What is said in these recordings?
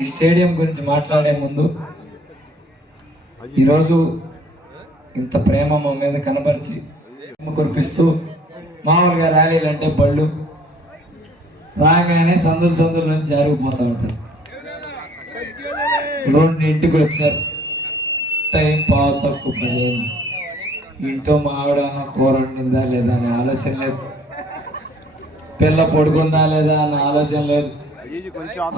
ఈ స్టేడియం గురించి మాట్లాడే ముందు ఈరోజు ఇంత ప్రేమ మా మీద కనపరిచి కురిపిస్తూ మామూలుగా ర్యాలీలు అంటే బళ్ళు రాగానే సందులు సందుల నుంచి జరిగిపోతూ ఉంటారు. రెండు ఇంటికి వచ్చారు. టైం పావు తక్కువ పదిహేను ఇంట్లో మా ఆవిడ కూర వండిందా లేదా అనే ఆలోచన లేదు. పిల్ల పడుకుందా లేదా అని ఆలోచన లేదు.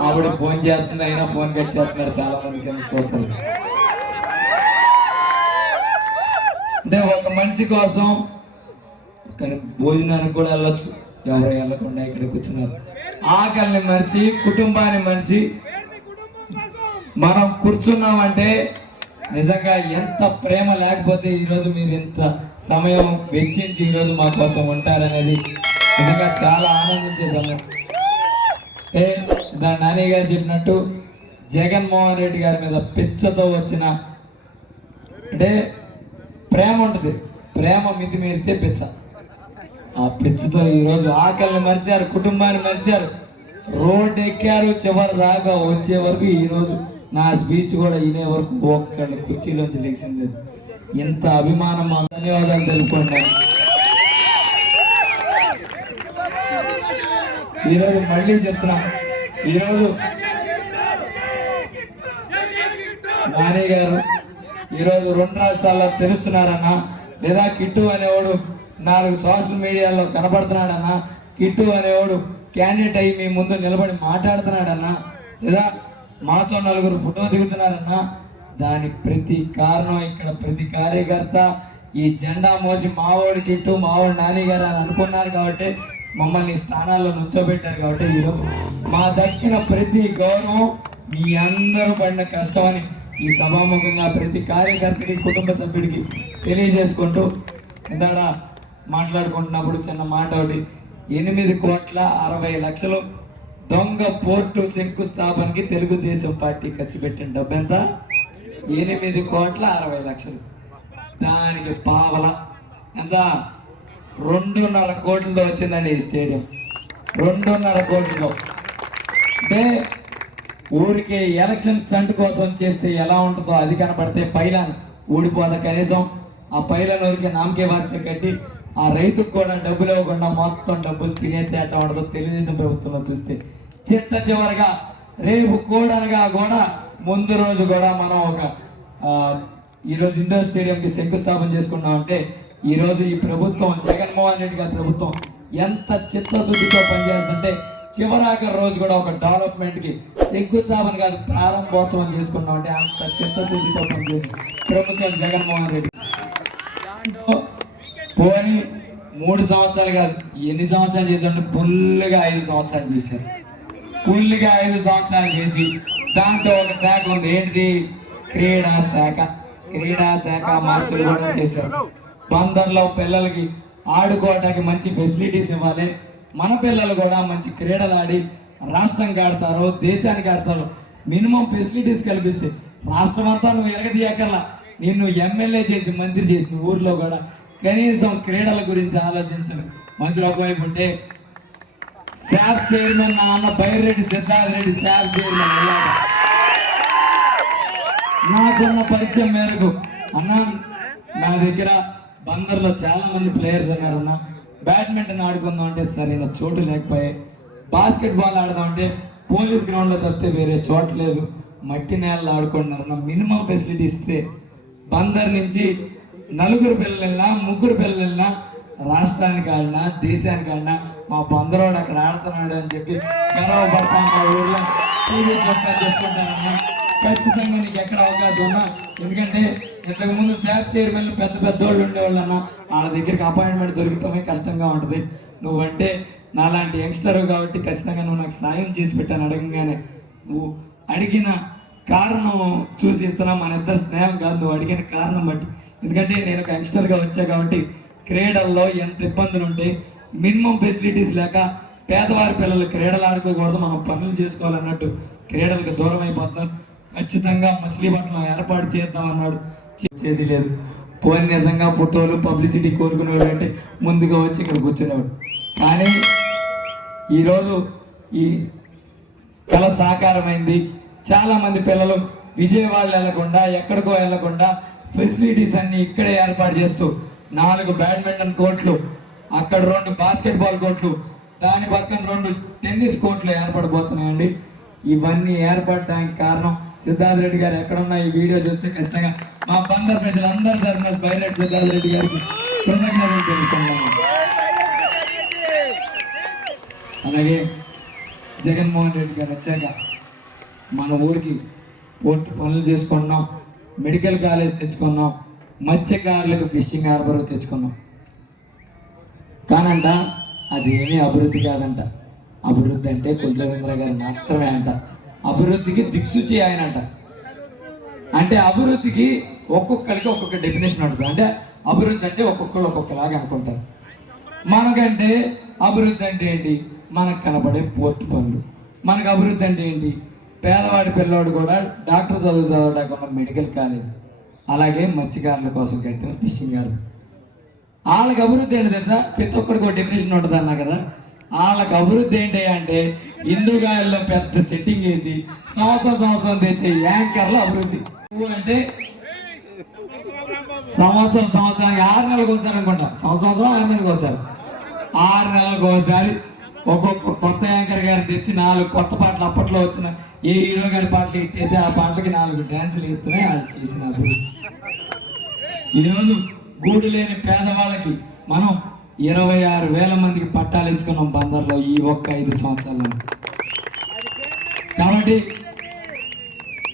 ఆవిడ ఫోన్ చేస్తుంది అయినా ఫోన్ కట్ చేస్తున్నారు చాలా మంది కింద చూస్తారు అంటే ఒక మనిషి కోసం కానీ భోజనానికి కూడా వెళ్ళొచ్చు. ఎవరు వెళ్ళకుండా ఇక్కడ కూర్చున్నారు. ఆకలిని మరిచి కుటుంబాన్ని మరిచి మనం కూర్చున్నామంటే నిజంగా ఎంత ప్రేమ లేకపోతే ఈరోజు మీరు ఇంత సమయం వెచ్చించి ఈరోజు మా కోసం ఉంటారనేది నిజంగా చాలా ఆనందించే సమయం. ఏ దాని నాని గారు చెప్పినట్టు జగన్మోహన్ రెడ్డి గారి మీద పిచ్చతో వచ్చిన అంటే ప్రేమ ఉంటుంది. ప్రేమ మితి మీరితే పిచ్చ. ఆ పిచ్చతో ఈరోజు ఆకలిని మరిచారు కుటుంబాన్ని మరిచారు. రోడ్డు ఎక్కారు చివరి దాకా వచ్చే వరకు ఈరోజు నా స్పీచ్ కూడా వినే వరకు ఒక్కడిని కుర్చీలోంచి లేచింది. ఇంత అభిమానం ధన్యవాదాలు తెలుపుకుంటాను ఈరోజు మళ్ళీ చెప్తున్నా. ఈరోజు నాని గారు ఈరోజు రెండు రాష్ట్రాల్లో తెలుస్తున్నారన్నా లేదా కిట్టు అనేవాడు నాలుగు సోషల్ మీడియాలో కనపడుతున్నాడన్న కిట్టు అనేవాడు క్యాండిడేట్ అయ్యి మీ ముందు నిలబడి మాట్లాడుతున్నాడన్నా లేదా మాతో నలుగురు ఫోటో దిగుతున్నారన్నా దాని ప్రతి కారణం ఇక్కడ ప్రతి కార్యకర్త ఈ జెండా మోసి మావోడి కిట్టు మావోడి నాని గారు అని అనుకున్నారు కాబట్టి మమ్మల్ని స్థానాల్లో నుంచోబెట్టారు కాబట్టి ఈరోజు మా దక్కిన ప్రతి గౌరవం మీ అందరూ పడిన కష్టమని ఈ సభాముఖంగా ప్రతి కార్యకర్తకి కుటుంబ సభ్యుడికి తెలియజేసుకుంటూ ఇందాడ మాట్లాడుకుంటున్నప్పుడు చిన్న మాట ఒకటి. ఎనిమిది కోట్ల అరవై లక్షలు దొంగ పోర్టు శంకుస్థాపనకి తెలుగుదేశం పార్టీ ఖర్చు పెట్టిన డబ్బు ఎంత? ఎనిమిది కోట్ల అరవై లక్షలు. దానికి పావల. ఎంత? రెండున్నర కోట్లతో వచ్చిందండి ఈ స్టేడియం. రెండున్నర కోట్లతో. అంటే ఊరికి ఎలక్షన్ స్టంట్ కోసం చేస్తే ఎలా ఉంటుందో అది కనపడితే పైలాన్ ఊడిపోవాలి కనీసం ఆ పైలాన్ ఊరికి నామకే వాస్తే కట్టి ఆ రైతుకు కూడా డబ్బులు ఇవ్వకుండా మొత్తం డబ్బులు తినేస్తే ఎట్లా ఉండదు తెలుగుదేశం ప్రభుత్వంలో చూస్తే. చిట్ట చివరిగా రేపు కూడనగా కూడా ముందు రోజు కూడా మనం ఒక ఈరోజు ఇండోర్ స్టేడియంకి శంకుస్థాపన చేసుకున్నామంటే ఈరోజు ఈ ప్రభుత్వం జగన్మోహన్ రెడ్డి గారి ప్రభుత్వం ఎంత చిత్తశుద్ధితో పనిచేస్తుందంటే చివరాఖరి రోజు కూడా ఒక డెవలప్మెంట్కి శంకుస్థాపన కాదు ప్రారంభోత్సవం చేసుకున్నామంటే అంత చిత్తశుద్ధితో పనిచేసింది ప్రభుత్వం జగన్మోహన్ రెడ్డి. దాంట్లో పోని మూడు సంవత్సరాలు కాదు ఎన్ని సంవత్సరాలు చేశాడు? ఫుల్గా ఐదు సంవత్సరాలు చేశారు. ఫుల్గా ఐదు సంవత్సరాలు చేసి దాంట్లో ఒక శాఖ ఉంది. ఏంటిది? క్రీడా శాఖ. క్రీడా శాఖ మార్చులు కూడా చేశారు. బందర్లో పిల్లలకి ఆడుకోవటానికి మంచి ఫెసిలిటీస్ ఇవ్వాలి. మన పిల్లలు కూడా మంచి క్రీడలు ఆడి రాష్ట్రానికి ఆడతారు దేశానికి ఆడతారు మినిమం ఫెసిలిటీస్ కల్పిస్తే రాష్ట్రం అంతా నువ్వు ఎరగదీయకల్లా నిన్ను ఎమ్మెల్యే చేసి మంత్రి చేసిన ఊర్లో కూడా కనీసం క్రీడల గురించి ఆలోచించను. మంత్రి ఒకవైపు ఉంటే శాప్ చైర్మన్ నాన్న బైరెడ్డి సిద్ధార్థ రెడ్డి శాప్ చైర్మన్ నాకున్న పరిచయం మేరకు అన్న నా దగ్గర బందర్లో చాలా మంది ప్లేయర్స్ ఉన్నారు అన్న. బ్యాడ్మింటన్ ఆడుకుందాం అంటే సరైన చోటు లేకపోయాయి బాస్కెట్ బాల్ ఆడదాం అంటే పోలీస్ గ్రౌండ్లో తప్పితే వేరే చోట లేదు. మట్టి నేలలో ఆడుకుంటున్నారన్న మినిమం ఫెసిలిటీ ఇస్తే బందర్ నుంచి నలుగురు పిల్లలన్నా ముగ్గురు పిల్లలన్నా రాష్ట్రానికి ఆడినా దేశానికి ఆడినా మా బందరోడు అక్కడ ఆడుతున్నాడు అని చెప్పి గర్వపడతాం మా ఊర్లో టీవీ చూస్తా చెప్పుకుంటానన్నా ఖచ్చితంగా నీకు ఎక్కడ అవకాశం ఉన్నా ఎందుకంటే ఇంతకు ముందు శాప్ చైర్మన్ పెద్ద పెద్ద వాళ్ళు వాళ్ళ దగ్గరికి అపాయింట్మెంట్ దొరికితమే కష్టంగా ఉంటుంది. నువ్వంటే నాలాంటి యంగ్స్టర్ కాబట్టి ఖచ్చితంగా నువ్వు నాకు సాయం చేసి పెట్టాను అడగంగానే. నువ్వు అడిగిన కారణం చూసి ఇస్తున్నా మన ఇద్దరు స్నేహం కాదు నువ్వు అడిగిన కారణం బట్టి. ఎందుకంటే నేను ఒక యంగ్స్టర్గా వచ్చా కాబట్టి క్రీడల్లో ఎంత ఇబ్బందులు ఉంటాయి మినిమం ఫెసిలిటీస్ లేక పేదవారి పిల్లలు క్రీడలు ఆడుకోకూడదు మనం పనులు చేసుకోవాలన్నట్టు క్రీడలకు దూరం అయిపోతున్నారు. ఖచ్చితంగా మచిలీపట్నం ఏర్పాటు చేద్దాం అన్నాడు. చేసేది లేదు. పోని నిజంగా ఫోటోలు పబ్లిసిటీ కోరుకునేవాడు అంటే ముందుగా వచ్చి ఇక్కడ కూర్చునేవాడు. కానీ ఈరోజు ఈ కళ సాకారమైంది. చాలామంది పిల్లలు విజయవాడ వెళ్ళకుండా ఎక్కడికో వెళ్ళకుండా ఫెసిలిటీస్ అన్ని ఇక్కడే ఏర్పాటు చేస్తూ నాలుగు బ్యాడ్మింటన్ కోర్ట్లు అక్కడ రెండు బాస్కెట్బాల్ కోర్ట్లు దాని పక్కన రెండు టెన్నిస్ కోర్ట్లు ఏర్పడబోతున్నాయండి. ఇవన్నీ ఏర్పడడానికి కారణం సిద్ధార్థ రెడ్డి గారు ఎక్కడున్నా ఈ వీడియో చూస్తే ఖచ్చితంగా మా బందర్ ప్రజలందరి తరఫున బైరెడ్డి సిద్ధార్థ రెడ్డి గారికి కృతజ్ఞతలు తెలుపుతున్నాము. అలాగే జగన్మోహన్ రెడ్డి గారు వచ్చాక మన ఊరికి పోర్టు పనులు చేసుకున్నాం మెడికల్ కాలేజ్ తెచ్చుకున్నాం మత్స్యకారులకు ఫిషింగ్ హార్బర్ తెచ్చుకున్నాం. కానంట అది ఏమీ అభివృద్ధి కాదంట. అభివృద్ధి అంటే కులరవీంద్ర గారు మాత్రమే అంట. అభివృద్ధికి దిక్సూచి ఆయన అంట అంటే అభివృద్ధికి ఒక్కొక్కరికి ఒక్కొక్క డెఫినేషన్ ఉంటుంది. అంటే అభివృద్ధి అంటే ఒక్కొక్కరు ఒక్కొక్కలాగా అనుకుంటారు. మనకంటే అభివృద్ధి అంటే ఏంటి? మనకు కనబడే పోర్టు పనులు. మనకు అభివృద్ధి అంటే ఏంటి? పేదవాడి పిల్లవాడు కూడా డాక్టర్ చదువు చదవడానికి ఉన్న మెడికల్ కాలేజ్. అలాగే మత్స్యకారుల కోసం కట్టిన ఫిషింగ్ గారు వాళ్ళకి అభివృద్ధి ఏంటి తెలుసా? ప్రతి ఒక్కరికి ఒక డెఫినేషన్ ఉంటుంది అన్నా కదా. వాళ్ళకి అభివృద్ధి ఏంటి అంటే ఇందుగాయల్లో పెద్ద సెట్టింగ్ వేసి సంవత్సరం సంవత్సరం తెచ్చే యాంకర్ల అభివృద్ధి. అంటే సంవత్సరం సంవత్సరానికి ఆరు నెలలకు ఒకసారి అనుకుంటా. సంవత్సరం సంవత్సరం ఆరు నెలలకు ఒకసారి. ఆరు నెలలకు ఒకసారి ఒక్కొక్క కొత్త యాంకర్ గారు తెచ్చి నాలుగు కొత్త పాటలు అప్పట్లో వచ్చిన ఏ హీరో గారి పాటలు ఇట్టయితే ఆ పాటలకి నాలుగు డ్యాన్సులు ఇస్తున్నాయి వాళ్ళు చేసిన అభివృద్ధి. ఈరోజు గూడు లేని పేదవాళ్ళకి మనం ఇరవై ఆరు వేల మందికి పట్టాలు ఇచ్చుకున్నాం బందర్లో ఈ ఒక్క ఐదు సంవత్సరాల్లో. కాబట్టి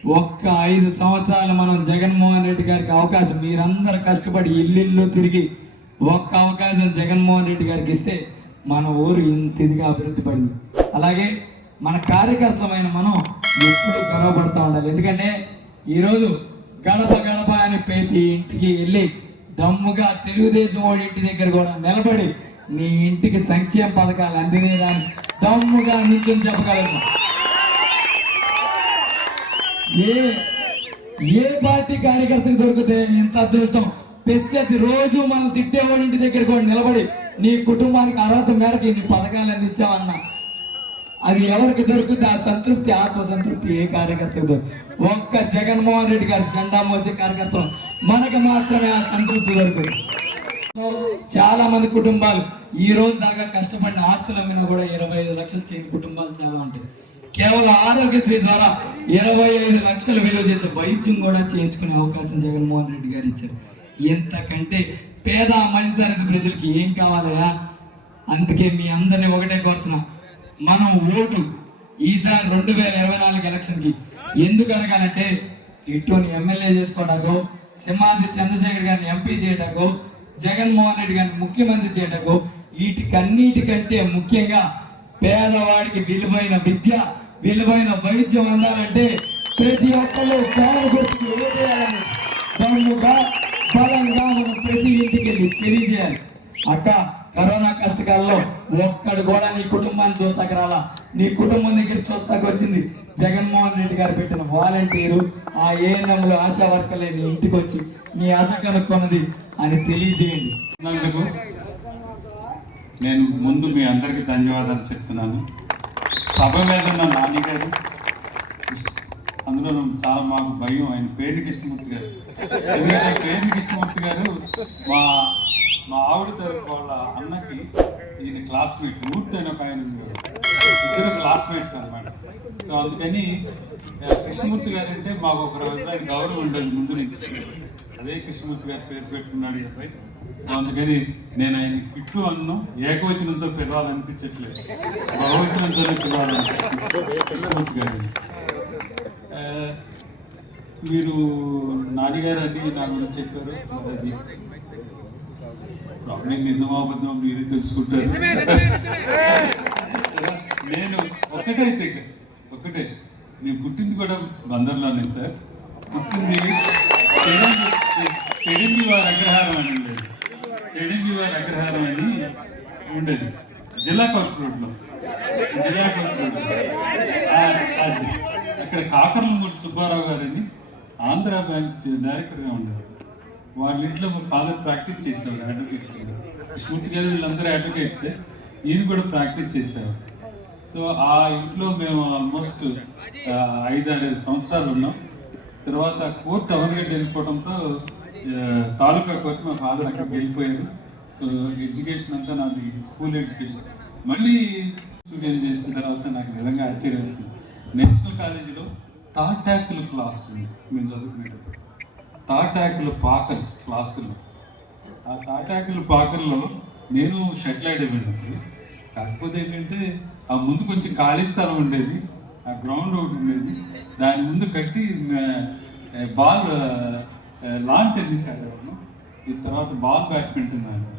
ఒక్క ఐదు సంవత్సరాలు మనం జగన్మోహన్ రెడ్డి గారికి అవకాశం మీరందరూ కష్టపడి ఇల్లు తిరిగి ఒక్క అవకాశం జగన్మోహన్ రెడ్డి గారికి ఇస్తే మన ఊరు ఇంత ఇదిగా అభివృద్ధి పడింది. అలాగే మన కార్యకర్తలమైన మనం ఎప్పుడు గర్వపడుతూ ఉండాలి. ఎందుకంటే ఈరోజు గడప గడప అని ప్రతి ఇంటికి వెళ్ళి దమ్ముగా తెలుగుదేశం వాడి ఇంటి దగ్గర కూడా నిలబడి నీ ఇంటికి సంక్షేమ పథకాలు అందినేదాన్ని దమ్ముగా నిల్చొని చెప్పగలను ఏ ఏ పార్టీ కార్యకర్తకు దొరికితే ఇంత అదృష్టం? ప్రతి రోజు మనం తిట్టేవాడి ఇంటి దగ్గర కూడా నిలబడి నీ కుటుంబానికి అర్హత మేరకు నీ పథకాలు అందించావన్నా అది ఎవరికి దొరుకుతుంది ఆ సంతృప్తి ఆత్మ సంతృప్తి ఏ కార్యకర్తకు దొరుకు ఒక్క జగన్మోహన్ రెడ్డి గారు జెండా మోసే కార్యకర్తలు మనకు మాత్రమే ఆ సంతృప్తి దొరుకుతుంది. చాలా మంది కుటుంబాలు ఈ రోజు దాకా కష్టపడిన ఆస్తుల మీద కూడా ఇరవై ఐదు లక్షలు చేయని కుటుంబాలు చాలా ఉంటాయి. కేవలం ఆరోగ్యశ్రీ ద్వారా ఇరవై ఐదు లక్షలు విలువ చేసే వైద్యం కూడా చేయించుకునే అవకాశం జగన్మోహన్ రెడ్డి గారు ఇచ్చారు. ఎంతకంటే పేద మధ్యతరగతి ప్రజలకి ఏం కావాలయా అందుకే మీ అందరినీ ఒకటే కోరుతున్నాం. మనం ఓటు ఈసారి రెండు వేల ఇరవై నాలుగు ఎలక్షన్కి ఎందుకు అనగానంటే ఇటుని ఎమ్మెల్యే చేసుకోవడాకో సింహాద్రి చంద్రశేఖర్ గారిని ఎంపీ చేయటకో జగన్మోహన్ రెడ్డి గారిని ముఖ్యమంత్రి చేయటకు వీటికన్నిటికంటే ముఖ్యంగా పేదవాడికి విలువైన విద్య విలువైన వైద్యం అందాలంటే ప్రతి ఒక్కరు పేద గుర్తుకు ఓటేయాలని బలంగా మనం ప్రతి ఇంటికి వెళ్ళి తెలియజేయాలి. అక్క కరోనా కష్టకాలంలో ఒక్కడు కూడా నీ కుటుంబాన్ని చూస్తాక రాలా. నీ కుటుంబం దగ్గర చూస్తాక వచ్చింది జగన్మోహన్ రెడ్డి గారు పెట్టిన వాలంటీరు ఆ ఏఎన్ఎంలు ఆశా వర్కర్లే నీ ఇంటికి వచ్చి నీ ఆశ కనుక్కున్నది అని తెలియజేయండి. నేను ముందు మీ అందరికీ ధన్యవాదాలు చెప్తున్నాను. సభ మీద ఉన్న నాని గారు అందులో చాలా మాకు భయం. ఆయన పేరు కృష్ణమూర్తి గారు. ఎందుకంటే పేరు కృష్ణమూర్తి గారు మా మా ఆవిడ తరపు వాళ్ళ అన్నకి ఈయన క్లాస్మేట్ మూర్తి అని ఒక ఆయన ఇద్దరు క్లాస్మేట్స్ అనమాట సో అందుకని కృష్ణమూర్తి గారు అంటే మాకు ఒక రకమైన గౌరవం ఉండాలి ముందు నుంచి. అదే కృష్ణమూర్తి గారి పేరు పెట్టుకున్నాడు అబ్బాయి. సో అందుకని నేను ఆయన కిట్టు అన్ను ఏకవచనంతో పిలవాలనిపించట్లేదు. బహువచనంతోనే పిలవాలనిపిస్తుంది గారు మీరు నాన్నగారు అని నా గురించి చెప్పారు. మరి అది ప్రాబ్లం నిజమో అబద్ధమో మీరే తెలుసుకుంటారు. నేను ఒకటైతే ఇక, ఒకటే నేను పుట్టింది కూడా బందర్లోనే సార్. పుట్టింది చెడింగి వారి అగ్రహారం అని ఉండేది. చెడింగి వారి అగ్రహారం అని ఉండేది. జిల్లా కోర్టు రోడ్లో. జిల్లా అది. అక్కడ కాకర్లమూడి సుబ్బారావు గారని ఆంధ్ర బ్యాంక్ డైరెక్టర్గా ఉండేవారు. వాళ్ళ ఇంట్లో మా ఫాదర్ ప్రాక్టీస్ చేసేవారు అడ్వకేట్ షూట్ గారు వీళ్ళందరూ అడ్వకేట్స్ ఈయన కూడా ప్రాక్టీస్ చేసేవారు సో ఆ ఇంట్లో మేము ఆల్మోస్ట్ ఐదారు సంవత్సరాలు ఉన్నాం. తర్వాత కోర్టు అవనగడ్డ వెళ్ళిపోవడంతో తాలూకా కోర్టు మా ఫాదర్ అక్కడికి వెళ్ళిపోయారు. సో ఎడ్యుకేషన్ అంతా నాది స్కూల్ ఎడ్యుకేషన్ మళ్ళీ స్టూడెంట్ చేసిన తర్వాత నాకు నిజంగా ఆశ్చర్యం వస్తుంది. నేషనల్ కాలేజీలో తాటాకులు క్లాస్ ఉంది. మేము చదువుకునేటప్పుడు. తాటాకులు పాకలు క్లాసులు. ఆ తాటాకులు పాకల్లో నేను షటిల్ ఆడేవాడినప్పుడు కాకపోతే ఏంటంటే ఆ ముందు కొంచెం ఖాళీ స్థలం ఉండేది. ఆ గ్రౌండ్ ఒకటి ఉండేది. దాని ముందు కట్టి బాల్ లాన్ టెన్నిస్ ఆడేవాళ్ళం ఈ తర్వాత బాల్ బ్యాడ్మింటన్ ఆడేవాళ్ళం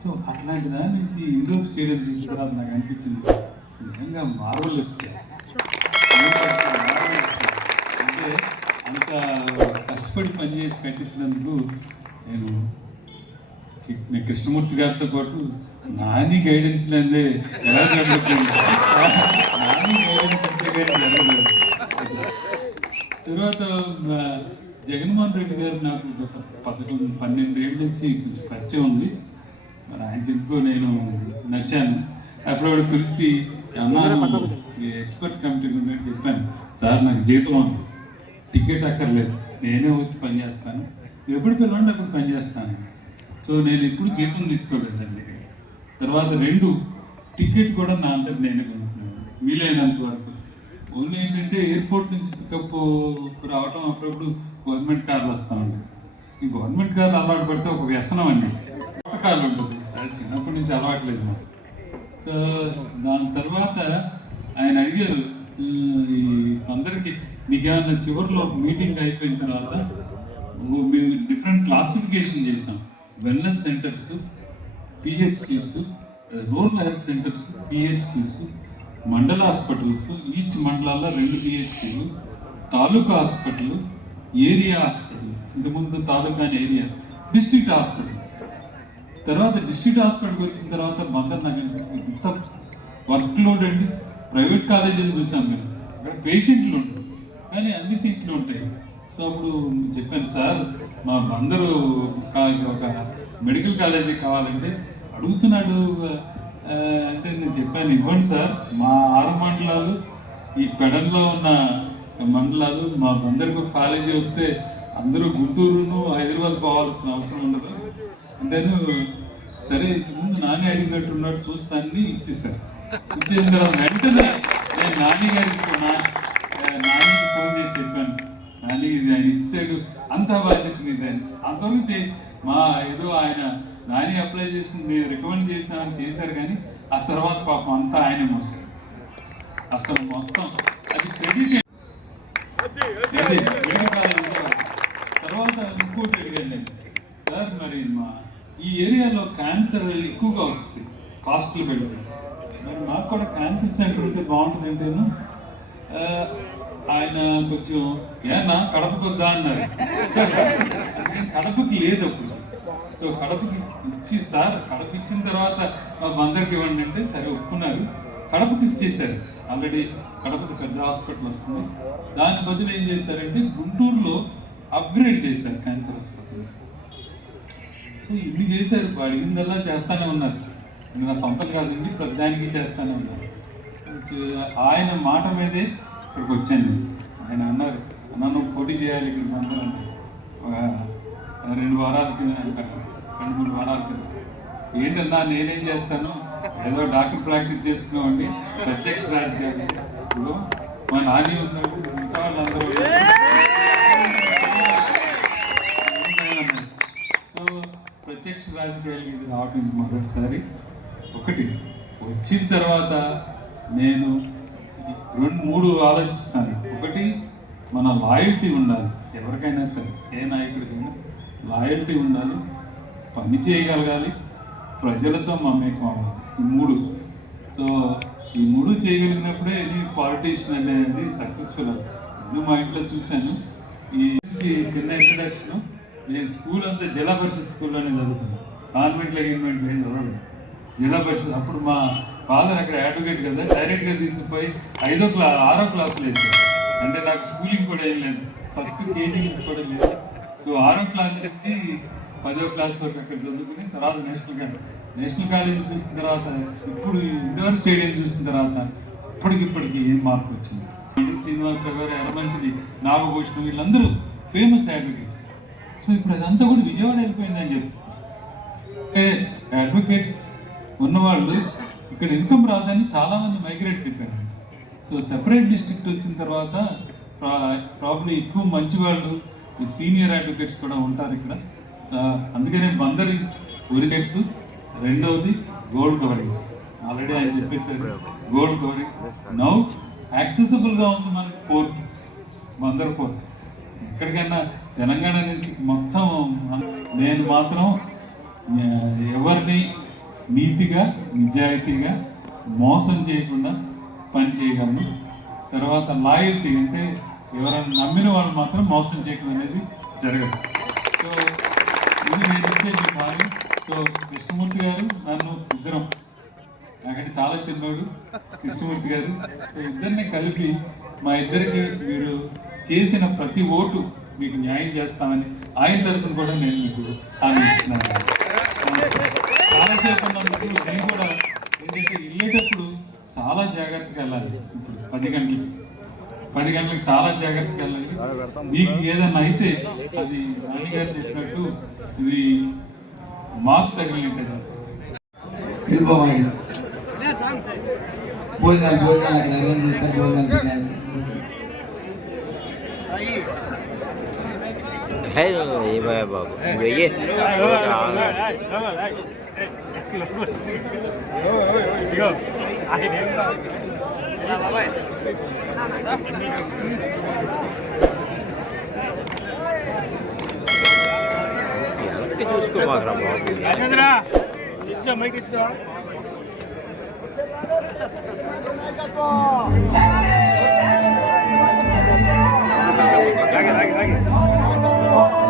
సో అట్లాంటి దాని నుంచి ఇండోర్ స్టేడియం చూసిన తర్వాత నాకు అనిపించింది. నిజంగా మార్వల్ ఇస్తే అంటే అంత కష్టపడి పనిచేసి కట్టించినందుకు నేను నేను కృష్ణమూర్తి గారితో పాటు నాని గైడెన్స్ లేదే ఎలా జరుగుతుంది నాని గైడెన్స్ జరగలేదు. తర్వాత జగన్మోహన్ రెడ్డి గారు నాకు గత పదకొండు పన్నెండు ఏళ్ళ నుంచి కొంచెం పరిచయం ఉంది. మరి ఆయనకి ఎందుకో నేను నచ్చాను. అప్పుడు పిలిచి అన్నాను ఎక్స్పర్ట్ కమిటీ ఉన్నట్టు చెప్పాను. సార్ నాకు జీతం ఉంది టికెట్ అక్కర్లేదు. నేనే వచ్చి పనిచేస్తాను. ఎప్పుడు పిలవండి అప్పుడు పనిచేస్తాను. సో నేను ఎప్పుడు జీతం తీసుకోలేదండి. తర్వాత రెండు టికెట్ కూడా నా అంతటి నేనే కొనుక్కున్నాను. వీలైనంత వరకు. ఓన్లీ ఏంటంటే ఎయిర్పోర్ట్ నుంచి పికప్ రావటం అప్పుడప్పుడు గవర్నమెంట్ కార్లు వస్తూ ఉంటాయి. ఈ గవర్నమెంట్ కార్లు అలవాటు పడితే ఒక వ్యసనం అండి. కాలు ఉంటుంది అది చిన్నప్పటి నుంచి అలవాట్లేదు నాకు సో దాని తర్వాత ఆయన అడిగారు అందరికీ ఈ నీకేమన్నా చివరిలో మీటింగ్ అయిపోయిన తర్వాత మేము డిఫరెంట్ క్లాసిఫికేషన్ చేసాం. Wellness centres PHCs rural health centres PHCs mandal hospitals each మండలాల్లో రెండు పిహెచ్సిలు తాలూకా హాస్పిటల్ ఏరియా హాస్పిటల్ ఇంతకుముందు తాలూకా అనే ఏరియా డిస్ట్రిక్ట్ హాస్పిటల్ తర్వాత డిస్ట్రిక్ట్ హాస్పిటల్కి వచ్చిన తర్వాత మొదట నాకు అనిపించింది ఇంత వర్క్ లోడ్ అండి ప్రైవేట్ కాలేజీలు చూసాం మేము. అక్కడ పేషెంట్లు ఉంటారు కానీ అన్ని సీట్లు ఉంటాయి. సో అప్పుడు చెప్పాను సార్ మా అందరూ ఒక మెడికల్ కాలేజీ కావాలంటే అడుగుతున్నాడు. అంటే నేను చెప్పాను ఇవ్వండి సార్ మా ఆరు మండలాలు ఈ పెడన్లో ఉన్న మండలాలు మా అందరికి ఒక కాలేజీ వస్తే అందరూ గుంటూరును హైదరాబాద్ పోవాల్సిన అవసరం ఉండదు. అంటే సరే ముందు నాని అడిగినట్టున్నాడు చూస్తానని ఇచ్చేసాను ఇచ్చేసిన తర్వాత వెంటనే నేను నాని గారికి నా ఫోన్ చేసి చెప్పాను. నాని ఇది ఆయన ఇచ్చాడు. అంతా బాధ్యత నీదని అంతవరకు మా ఏదో ఆయన నాని అప్లై చేసింది రికమెండ్ చేసినామని చేశారు కానీ ఆ తర్వాత పాపం అంతా ఆయన మోసారు అసలు మొత్తం అది క్రెడిట్. తర్వాత ఇంకోటి అడిగాను నేను. సార్ మరి మా ఈ ఏరియాలో క్యాన్సర్ ఎక్కువగా వస్తుంది కాస్ట్లు పెట్టి మరి నాకు కూడా క్యాన్సర్ సెంటర్ ఉంటే బాగుంటుంది ఏంటేను ఆ, ఆయన కొంచెం ఏనా కడపకు వద్దా అన్నారు. కడపకి లేదు అప్పుడు. సో కడపకి ఇచ్చి సార్ కడప ఇచ్చిన తర్వాత అందరికి ఇవ్వండి అంటే సరే ఒప్పుకున్నారు. కడపకి ఇచ్చేసారు ఆల్రెడీ కడపకి పెద్ద హాస్పిటల్ వస్తుంది. దాని బదులు ఏం చేశారంటే గుంటూరులో అప్గ్రేడ్ చేశారు క్యాన్సర్ హాస్పిటల్. సో ఇన్ని చేశారు. అడిగిందల్లా చేస్తానే ఉన్నారు. నా సొంతం కాదండి ప్రతిదానికి చేస్తానే ఉన్నారు. ఆయన మాట మీదే ఇక్కడికి వచ్చాను. ఆయన అన్నారు నన్ను పోటీ చేయాలి ఇక్కడ అందరం ఒక రెండు వారాల కింద రెండు మూడు వారాల కింద. ఏంటన్నా నేనేం చేస్తాను? ఏదో డాక్టర్ ప్రాక్టీస్ చేసుకున్నామండి ప్రత్యక్ష రాజకీయాలు. ఇప్పుడు మా నాని ఉన్నాడు మిగతా వాళ్ళందరూ సో ప్రత్యక్ష రాజకీయాలకి ఇది రావటం మరోసారి మొదటిసారి. ఒకటి వచ్చిన తర్వాత నేను రెండు మూడు ఆలోచిస్తాను ఒకటి మన లాయల్టీ ఉండాలి. ఎవరికైనా సరే ఏ నాయకుడికైనా లాయల్టీ ఉండాలి పని చేయగలగాలి ప్రజలతో మమేకం అవ్వాలి ఈ మూడు. సో ఈ మూడు చేయగలిగినప్పుడే ఇది పాలిటీషియన్ అనేది సక్సెస్ఫుల్ నేను మా ఇంట్లో చూశాను. ఈ చిన్న ఇంట్రడక్షన్ నేను స్కూల్ అంతా జిల్లా పరిషత్ స్కూల్లోనే చదువుకున్నాను. కాన్వెంట్లో గిన్వెంట్ ఏం చదవలేదు. జిల్లా పరిషత్ అప్పుడు మా ఫాదర్ అక్కడ అడ్వకేట్ కదా డైరెక్ట్గా తీసుకుపోయి ఐదో క్లా ఆరో క్లాసులు వేసారు అంటే నాకు స్కూలింగ్ కూడా ఏం లేదు. ఫస్ట్ కేజీ నుంచి కూడా లేదు. సో ఆరో క్లాస్ నుంచి పదో క్లాస్ వరకు అక్కడ చదువుకుని తర్వాత నేషనల్ కాలేజ్ నేషనల్ కాలేజ్ చూసిన తర్వాత ఇప్పుడు ఇండోర్ స్టేడియం చూసిన తర్వాత ఇప్పటికిప్పటికి ఏం మార్పు వచ్చింది? శ్రీనివాసరావు గారు ఎలమంచిది నాగభూషణం వీళ్ళందరూ ఫేమస్ అడ్వకేట్స్ సో ఇప్పుడు అదంతా కూడా విజయవాడ వెళ్ళిపోయిందని చెప్పి. అడ్వకేట్స్ ఉన్నవాళ్ళు ఇక్కడ ఇన్కమ్ రాదని చాలా మంది మైగ్రేట్ చెప్పారు సో సెపరేట్ డిస్ట్రిక్ట్ వచ్చిన తర్వాత ప్రాబ్లీ ఎక్కువ మంచి వాళ్ళు సీనియర్ అడ్వకేట్స్ కూడా ఉంటారు ఇక్కడ. సో అందుకనే బందర్ ఒరిజెట్స్ రెండవది గోల్డ్ కవరింగ్స్ ఆల్రెడీ ఆయన చెప్పేశారు. గోల్డ్ కవరింగ్ నౌ యాక్సెసిబుల్గా ఉంది మనకి పోర్ట్ బందర్ పోర్ట్ ఎక్కడికైనా తెలంగాణ నుంచి మొత్తం నేను మాత్రం ఎవరిని నీతిగా నిజాయితీగా మోసం చేయకుండా పని చేయగలను. తర్వాత లాయల్టీ అంటే ఎవరైనా నమ్మిన వాళ్ళు మాత్రం మోసం చేయడం అనేది జరగదు. సో ఇది నేను ఇచ్చేది మీ సో కృష్ణమూర్తి గారు నన్ను ఇద్దరం. నాకంటే చాలా చిన్నోడు కృష్ణమూర్తి గారు. సో ఇద్దరిని కలిపి మా ఇద్దరికి మీరు చేసిన ప్రతి ఓటు మీకు న్యాయం చేస్తామని ఆయన తరఫున కూడా నేను మీకు హామీ ఇస్తున్నాను. చాలాసేపు ఉన్నందుకు నేను కూడా ఏంటంటే వెళ్ళేటప్పుడు చాలా జాగ్రత్తగా వెళ్ళాలి. ఇప్పుడు పది గంటలకి. పది గంటలకు చాలా జాగ్రత్తగా వెళ్ళాలి. మీకు ఏదన్నా అయితే అది నాన్నగారు చెప్పినట్టు ఇది మాకు తగిలినట్టు భోజనాలు భోజనాలు అక్కడ అరేంజ్ చేస్తారు భోజనాలు. బాబు बाबू వెనక్కి చూసుకోమాకరా బాబు మైకి ఇచ్చా Lagi, lagi. Oh.